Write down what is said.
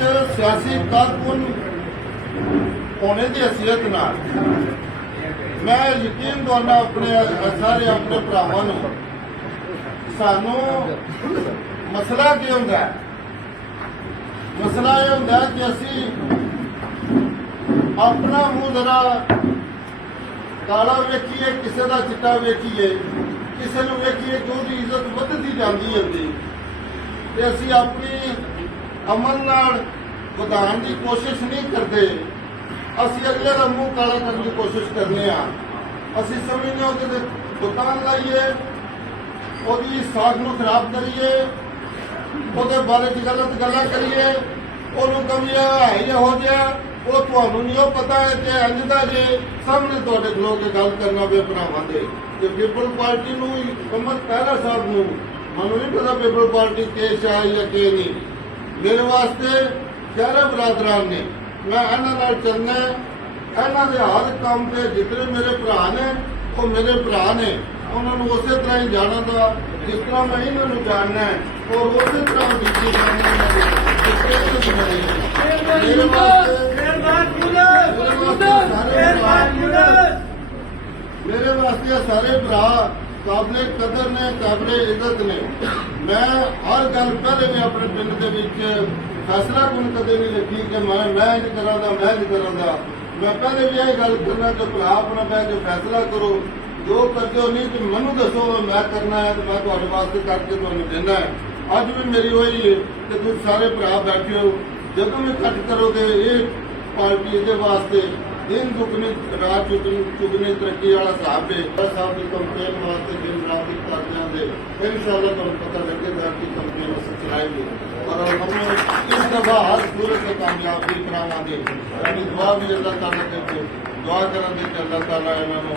सियासी कारकुन होने की हैसियत नाल मैं यकीन दवाना अपने सारे अपने भरावां नूं सानू मसला की हुंदा है। मसला यह हुंदा है कि असी अपना मूँह जरा काला वेखीए, किसी का चिट्टा वेखीए, किसी नूं वेखीए कि उसकी इज्जत वधदी जाती होंदी ते असी अपनी अमन नाल वधाउण की कोशिश नहीं करते। असी अगले का मूँह काला करने की कोशिश करने असी समझने हो कि दुकान लाइए, उसकी साख नूं खराब करिए, ਉਹਦੇ बारे च गलत गल्लां करिए, ਉਹਨੂੰ कहिए है ਇਹੋ ਜਿਹਾ ਉਹ ਤੁਹਾਨੂੰ नहीं पता है कि इंज दा जे सामने तुहाडे खलो के गल करना पे भरावां दे ते पीपल पार्टी नूं कमर पहरा साहब नूं मैनूं नहीं पता पीपल पार्टी केस है या के नहीं। मेरे वास्ते सारे बरादरान ने मैं इन्हां नाल चलना, इन्हां दे हर काम ते जितने मेरे भरा ने वो मेरे भरा ने, उन्होंने उस तरह ही जाना था जिस तरह मैं इन्होंने जानना है और उस तरह बीती मेरे वास्ते सारे भरा काबले कदर ने, काबले इज्जत ने। मैं हर गल पहले भी अपने पिंड के फैसला कोई कदे नहीं लगी कि मैं इंज करा मैं इंज करा। मैं पहले भी यही गल करना कि भरा अपना बह के फैसला करो, जो करते हो नहीं तो मैनू दसो मैं करना है तो मैं तुहाडे वास्ते करके तुहानू देना है। अज भी मेरी वही है कि तुम सारे भरा बैठे हो, जदों भी इकट्ठ करोगे ये पार्टी के वास्ते दिन दुगनी रात चुगनी तरक्की वाला साहब है। साहब की कंपेन वास्ते दिन रात कर जाते इंशाअल्लाह तुम पता लगेगा कि कंपेन से चलाएंगे और हम इस दफा हर सूरत में कामयाबी करावांगे। अपनी दुआ भी अल्लाह ताला के दुआ करेंगे कि अल्लाह ताला इन्होंने